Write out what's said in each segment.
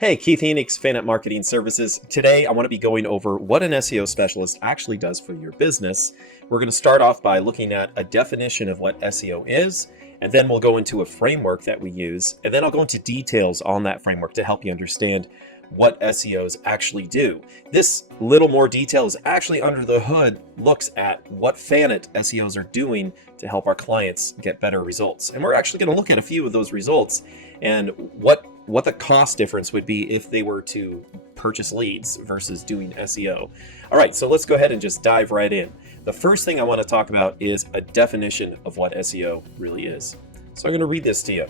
Hey, Keith Eneix, Fannit Marketing Services. Today, I want to be going over what an SEO specialist actually does for your business. We're going to start off by looking at a definition of what SEO is, and then we'll go into a framework that we use, and then I'll go into details on that framework to help you understand what SEOs actually do. This little more detail is actually under the hood, looks at what Fannit SEOs are doing to help our clients get better results. And we're actually going to look at a few of those results and what the cost difference would be if they were to purchase leads versus doing SEO. All right, so let's go ahead and just dive right in. The first thing I want to talk about is a definition of what SEO really is. So I'm going to read this to you.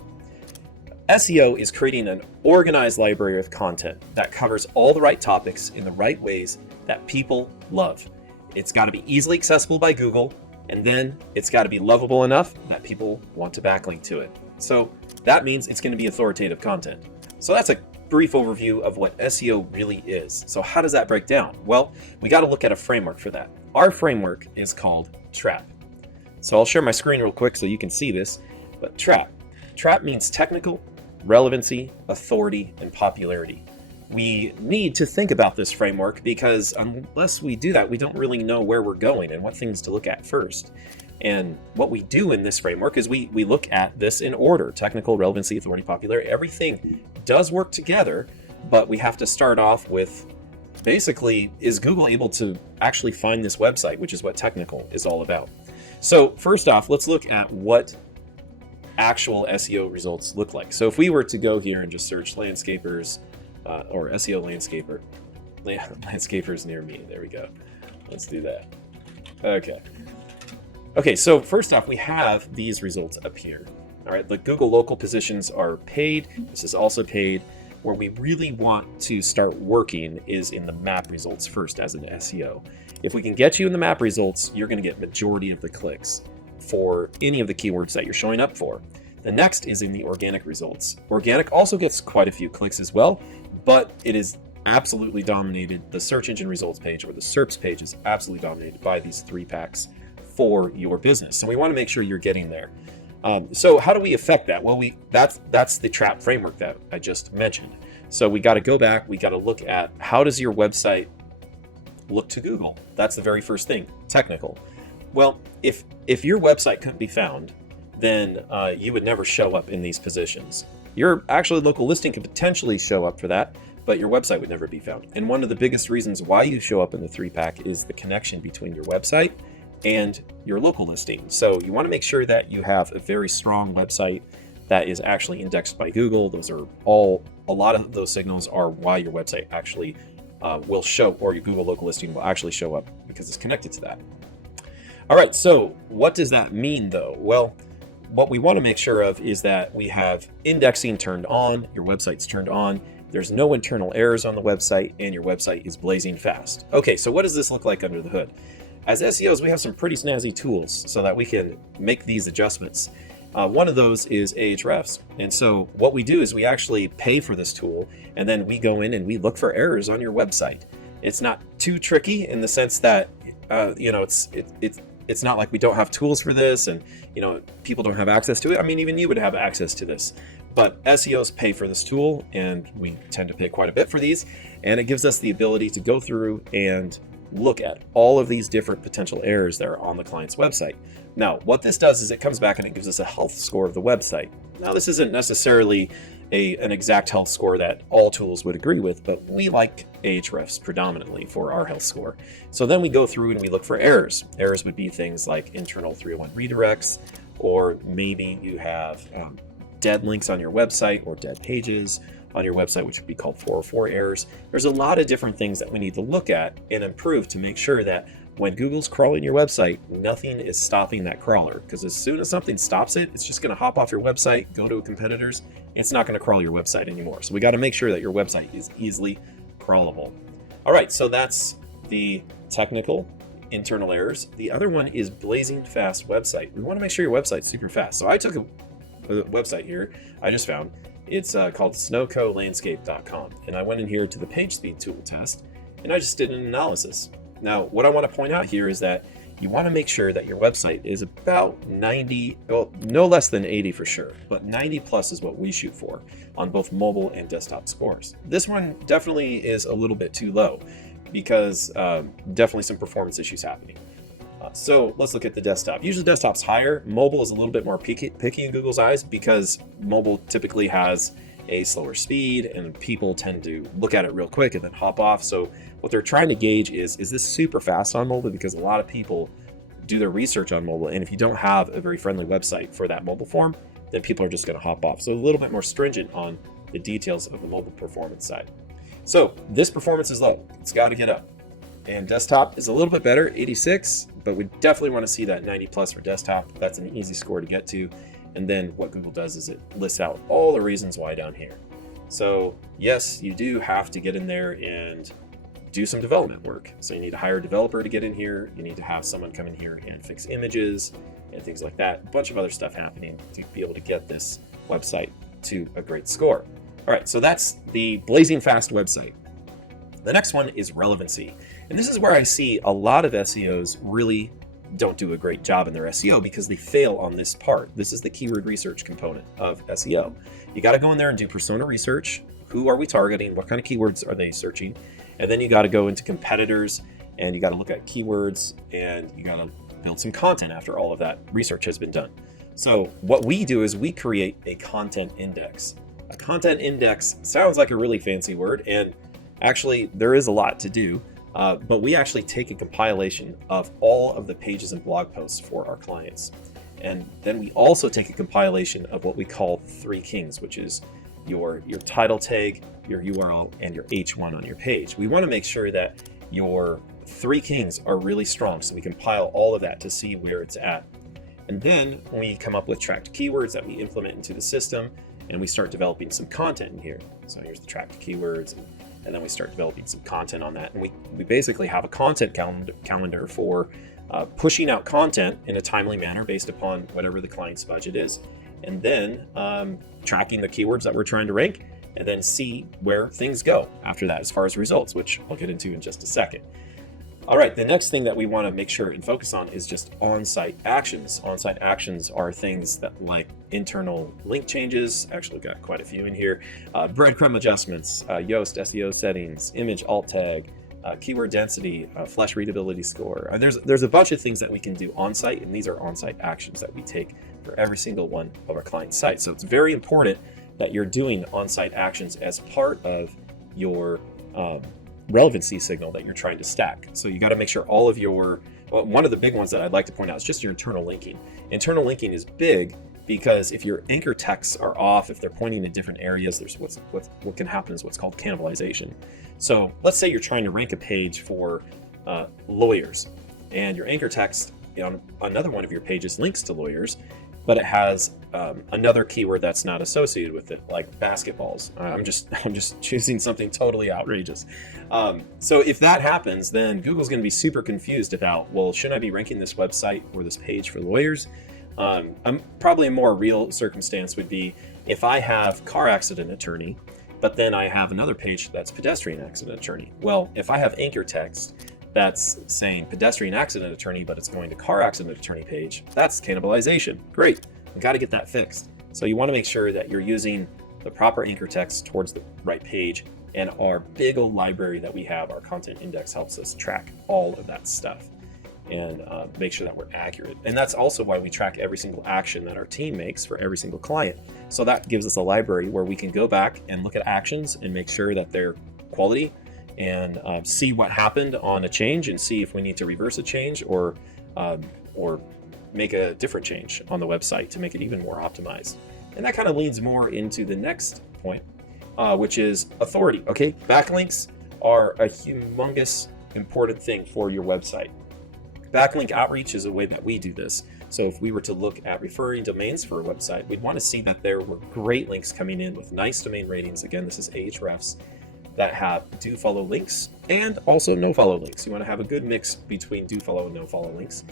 SEO is creating an organized library of content that covers all the right topics in the right ways that people love. It's got to be easily accessible by Google, and then it's got to be lovable enough that people want to backlink to it. So that means it's going to be authoritative content. So that's a brief overview of what SEO really is. So how does that break down? Well, we got to look at a framework for that. Our framework is called TRAP. So I'll share my screen real quick so you can see this. But TRAP means technical, relevancy, authority, and popularity. We need to think about this framework because unless we do that, we don't really know where we're going and what things to look at first. And what we do in this framework is we look at this in order: technical, relevancy, authority, popularity. Everything does work together, but we have to start off with basically, is Google able to actually find this website, which is what technical is all about. So first off, let's look at what actual SEO results look like. So if we were to go here and just search landscapers or SEO landscapers near me, there we go. Let's do that. Okay, so first off, we have these results up here. All right, the Google local positions are paid. This is also paid. Where we really want to start working is in the map results first as an SEO. If we can get you in the map results, you're going to get majority of the clicks for any of the keywords that you're showing up for. The next is in the organic results. Organic also gets quite a few clicks as well, but it is absolutely dominated. The search engine results page, or the SERPs page, is absolutely dominated by these 3-packs for your business. So we want to make sure you're getting there. So how do we affect that? Well, that's the TRAP framework that I just mentioned. So we got to go back. We got to look at, how does your website look to Google? That's the very first thing. Technical. Well, if your website couldn't be found, then you would never show up in these positions. Your actual local listing could potentially show up for that, but your website would never be found. And one of the biggest reasons why you show up in the 3-pack is the connection between your website and your local listing. So you want to make sure that you have a very strong website that is actually indexed by Google. A lot of those signals are why your website actually will show, or your Google local listing will actually show up because it's connected to that. All right, so what does that mean though? Well, what we want to make sure of is that we have indexing turned on, your website's turned on, there's no internal errors on the website, and your website is blazing fast. Okay, so what does this look like under the hood? As SEOs, we have some pretty snazzy tools so that we can make these adjustments. One of those is Ahrefs. And so what we do is we actually pay for this tool, and then we go in and we look for errors on your website. It's not too tricky in the sense that, it's not like we don't have tools for this and, people don't have access to it. I mean, even you would have access to this. But SEOs pay for this tool, and we tend to pay quite a bit for these. And it gives us the ability to go through and look at all of these different potential errors that are on the client's website. Now, what this does is it comes back and it gives us a health score of the website. Now, this isn't necessarily an exact health score that all tools would agree with, but we like Ahrefs predominantly for our health score. So then we go through and we look for errors. Errors would be things like internal 301 redirects, or maybe you have dead links on your website or dead pages on your website, which would be called 404 errors. There's a lot of different things that we need to look at and improve to make sure that when Google's crawling your website, nothing is stopping that crawler. Because as soon as something stops it, it's just going to hop off your website, go to a competitor's, and it's not going to crawl your website anymore. So we got to make sure that your website is easily crawlable. All right, so that's the technical internal errors. The other one is blazing fast website. We want to make sure your website's super fast. So I took a website here I just found. It's called snowcolandscape.com. And I went in here to the page speed tool test, and I just did an analysis. Now, what I want to point out here is that you want to make sure that your website is about 90, well, no less than 80 for sure, but 90 plus is what we shoot for on both mobile and desktop scores. This one definitely is a little bit too low because definitely some performance issues happening. So let's look at the desktop. Usually desktop's higher. Mobile is a little bit more picky in Google's eyes because mobile typically has a slower speed and people tend to look at it real quick and then hop off. So what they're trying to gauge is this super fast on mobile? Because a lot of people do their research on mobile, and if you don't have a very friendly website for that mobile form, then people are just going to hop off. So a little bit more stringent on the details of the mobile performance side. So this performance is low. It's got to get up. And desktop is a little bit better, 86, but we definitely want to see that 90 plus for desktop. That's an easy score to get to. And then what Google does is it lists out all the reasons why down here. So yes, you do have to get in there and do some development work. So you need to hire a developer to get in here. You need to have someone come in here and fix images and things like that. A bunch of other stuff happening to be able to get this website to a great score. All right, so that's the blazing fast website. The next one is relevancy. And this is where I see a lot of SEOs really don't do a great job in their SEO because they fail on this part. This is the keyword research component of SEO. You got to go in there and do persona research. Who are we targeting? What kind of keywords are they searching? And then you got to go into competitors and you got to look at keywords and you got to build some content after all of that research has been done. So what we do is we create a content index. A content index sounds like a really fancy word, and actually there is a lot to do. But we actually take a compilation of all of the pages and blog posts for our clients. And then we also take a compilation of what we call three kings, which is your title tag, your URL, and your H1 on your page. We want to make sure that your three kings are really strong, so we compile all of that to see where it's at. And then we come up with tracked keywords that we implement into the system, and we start developing some content in here. So here's the tracked keywords, and then we start developing some content on that. And we basically have a content calendar for pushing out content in a timely manner based upon whatever the client's budget is. And then tracking the keywords that we're trying to rank, and then see where things go after that as far as results, which I'll get into in just a second. All right, the next thing that we want to make sure and focus on is just on-site actions. On-site actions are things that like internal link changes, actually got quite a few in here, breadcrumb adjustments, Yoast SEO settings, image alt tag, keyword density, flash readability score. There's a bunch of things that we can do on-site, and these are on-site actions that we take for every single one of our client sites. So it's very important that you're doing on-site actions as part of your relevancy signal that you're trying to stack. So you got to make sure all of your, well, one of the big ones that I'd like to point out is just your internal linking. Internal linking is big because if your anchor texts are off, if they're pointing to different areas, there's what can happen is what's called cannibalization. So let's say you're trying to rank a page for lawyers, and your anchor text on another one of your pages links to lawyers, but it has another keyword that's not associated with it, like basketballs. I'm just choosing something totally outrageous. So if that happens, then Google's going to be super confused about, well, should I be ranking this website or this page for lawyers? Probably a more real circumstance would be if I have car accident attorney, but then I have another page that's pedestrian accident attorney. Well, if I have anchor text that's saying pedestrian accident attorney, but it's going to car accident attorney page, that's cannibalization. Great, we got to get that fixed. So you want to make sure that you're using the proper anchor text towards the right page, and our big old library that we have, our content index, helps us track all of that stuff and make sure that we're accurate. And that's also why we track every single action that our team makes for every single client. So that gives us a library where we can go back and look at actions and make sure that they're quality, and see what happened on a change and see if we need to reverse a change or make a different change on the website to make it even more optimized. And that kind of leads more into the next point, which is authority. Okay, backlinks are a humongous important thing for your website. Backlink outreach is a way that we do this. So if we were to look at referring domains for a website, we'd want to see that there were great links coming in with nice domain ratings. Again, this is Ahrefs that have do follow links and also no follow links. You want to have a good mix between do follow and no follow links.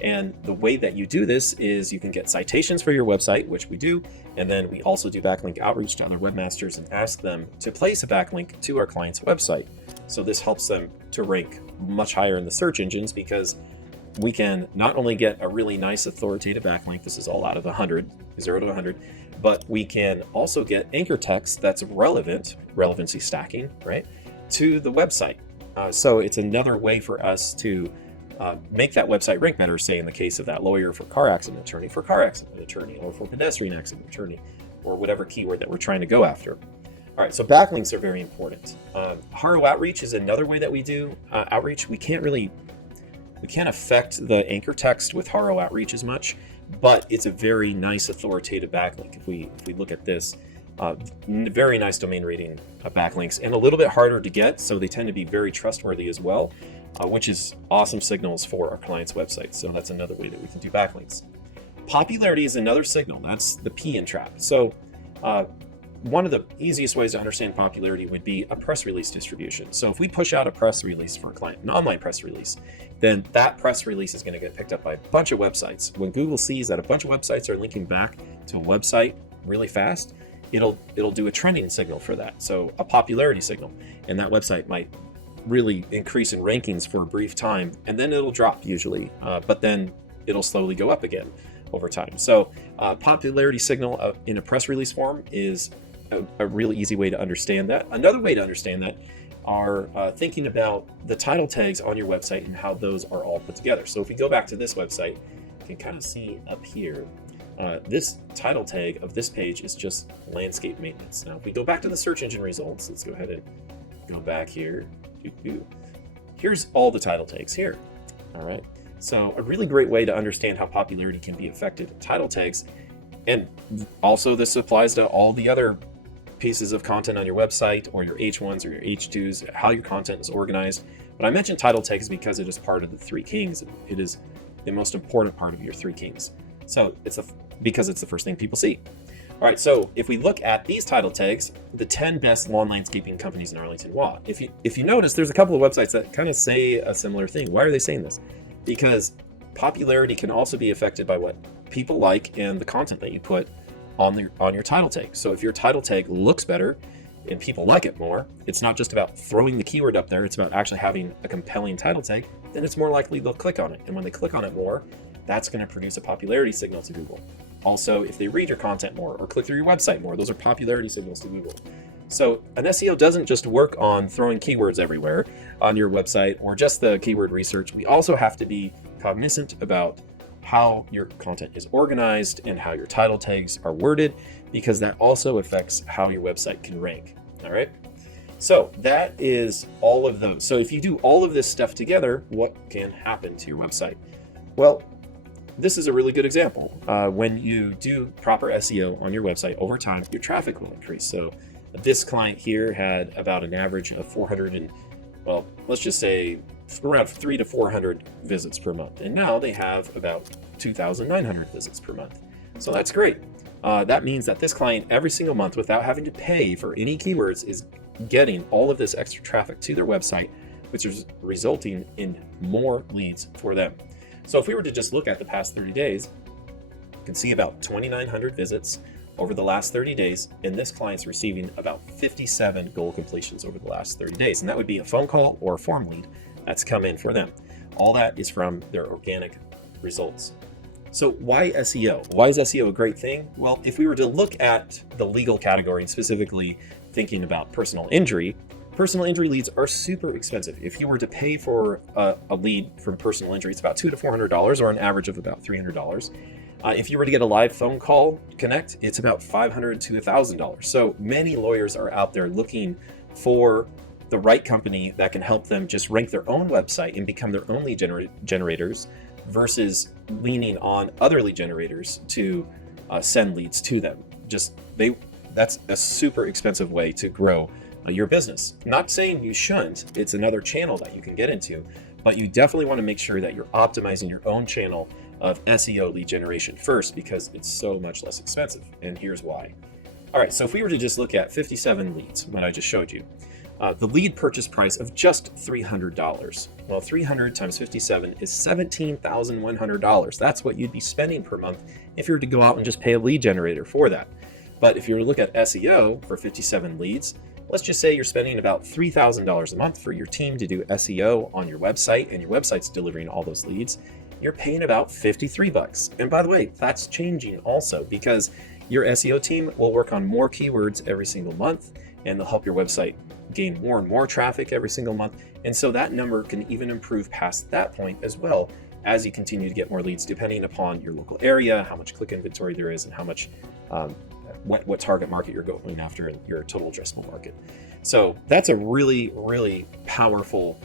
And the way that you do this is you can get citations for your website, which we do, and then we also do backlink outreach to other webmasters and ask them to place a backlink to our client's website. So this helps them to rank much higher in the search engines because we can not only get a really nice authoritative backlink, this is all out of 100, 0 to 100, but we can also get anchor text that's relevant, relevancy stacking, right, to the website. So it's another way for us to make that website rank better, say in the case of that lawyer for car accident attorney, or for pedestrian accident attorney, or whatever keyword that we're trying to go after. All right, so backlinks are very important. HARO outreach is another way that we do outreach. We can't affect the anchor text with HARO outreach as much, but it's a very nice authoritative backlink. If we look at this, very nice domain rating backlinks, and a little bit harder to get, so they tend to be very trustworthy as well, which is awesome signals for our clients' websites. So that's another way that we can do backlinks. Popularity is another signal. That's the P in trap. So one of the easiest ways to understand popularity would be a press release distribution. So if we push out a press release for a client, an online press release, then that press release is going to get picked up by a bunch of websites. When Google sees that a bunch of websites are linking back to a website really fast, it'll do a trending signal for that. So a popularity signal, and that website might really increase in rankings for a brief time, and then it'll drop usually, but then it'll slowly go up again over time. So popularity signal in a press release form is a really easy way to understand that. Another way to understand that are thinking about the title tags on your website and how those are all put together. So if we go back to this website, you can kind of see up here, this title tag of this page is just landscape maintenance. Now, if we go back to the search engine results, let's go ahead and go back here. Here's all the title tags here. All right. So a really great way to understand how popularity can be affected title tags. And also this applies to all the other pieces of content on your website, or your H1s or your H2s, how your content is organized. But I mentioned title tags because it is part of the three kings. It is the most important part of your three kings. So because it's the first thing people see. All right, so if we look at these title tags, the 10 best lawn landscaping companies in Arlington. Wow. If you notice, there's a couple of websites that kind of say a similar thing. Why are they saying this? Because popularity can also be affected by what people like and the content that you put on your title tag. So if your title tag looks better and people like it more, it's not just about throwing the keyword up there, it's about actually having a compelling title tag, then it's more likely they'll click on it. And when they click on it more, that's going to produce a popularity signal to Google. Also, if they read your content more or click through your website more, those are popularity signals to Google. So an SEO doesn't just work on throwing keywords everywhere on your website or just the keyword research. We also have to be cognizant about how your content is organized and how your title tags are worded, because that also affects how your website can rank. All right. So that is all of those. So if you do all of this stuff together, what can happen to your website? Well, this is a really good example. When you do proper SEO on your website over time, your traffic will increase. So this client here had about an average of 400 and, well, let's just say around 300 to 400 visits per month. And now they have about 2,900 visits per month. So that's great. That means that this client every single month, without having to pay for any keywords, is getting all of this extra traffic to their website, which is resulting in more leads for them. So if we were to just look at the past 30 days, you can see about 2,900 visits over the last 30 days, and this client's receiving about 57 goal completions over the last 30 days. And that would be a phone call or a form lead that's come in for them. All that is from their organic results. So why SEO? Why is SEO a great thing? Well, if we were to look at the legal category, and specifically thinking about personal injury leads are super expensive. If you were to pay for a lead from personal injury, it's about $200 to $400, or an average of about $300. If you were to get a live phone call connect, it's about $500 to $1,000. So many lawyers are out there looking for the right company that can help them just rank their own website and become their own lead generators, versus leaning on other lead generators to send leads to them. That's a super expensive way to grow your business. Not saying you shouldn't, it's another channel that you can get into, but you definitely want to make sure that you're optimizing your own channel of SEO lead generation first, because it's so much less expensive. And here's why. All right, so if we were to just look at 57 leads, what I just showed you, the lead purchase price of just $300. Well, 300 times 57 is $17,100. That's what you'd be spending per month if you were to go out and just pay a lead generator for that. But if you were to look at SEO for 57 leads, let's just say you're spending about $3,000 a month for your team to do SEO on your website, and your website's delivering all those leads. you're paying about $53. And by the way, that's changing also because your SEO team will work on more keywords every single month, and they'll help your website gain more and more traffic every single month. And so that number can even improve past that point as well as you continue to get more leads, depending upon your local area, how much click inventory there is, and how much, what target market you're going after in your total addressable market. So that's a really, really powerful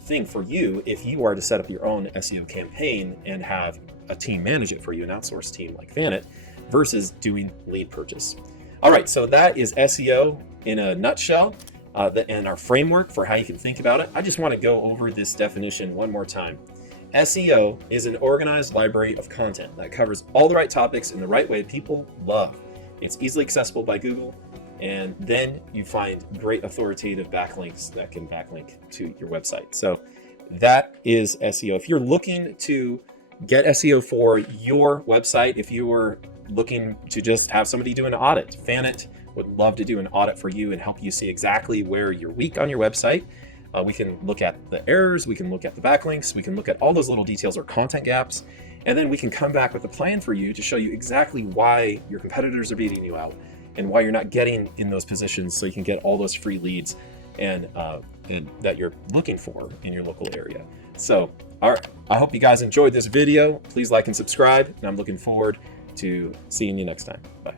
thing for you if you are to set up your own SEO campaign and have a team manage it for you, an outsourced team like Fannit, versus doing lead purchase. All right, so that is SEO in a nutshell, and our framework for how you can think about it. I just want to go over this definition one more time. SEO is an organized library of content that covers all the right topics in the right way people love. It's easily accessible by Google, and then you find great authoritative backlinks that can backlink to your website. So that is SEO. If you're looking to get SEO for your website, if you are looking to just have somebody do an audit, Fannit would love to do an audit for you and help you see exactly where you're weak on your website. We can look at the errors, we can look at the backlinks, we can look at all those little details or content gaps, and then we can come back with a plan for you to show you exactly why your competitors are beating you out and why you're not getting in those positions, so you can get all those free leads and that you're looking for in your local area. So, all right, I hope you guys enjoyed this video. Please like and subscribe, and I'm looking forward to seeing you next time. Bye.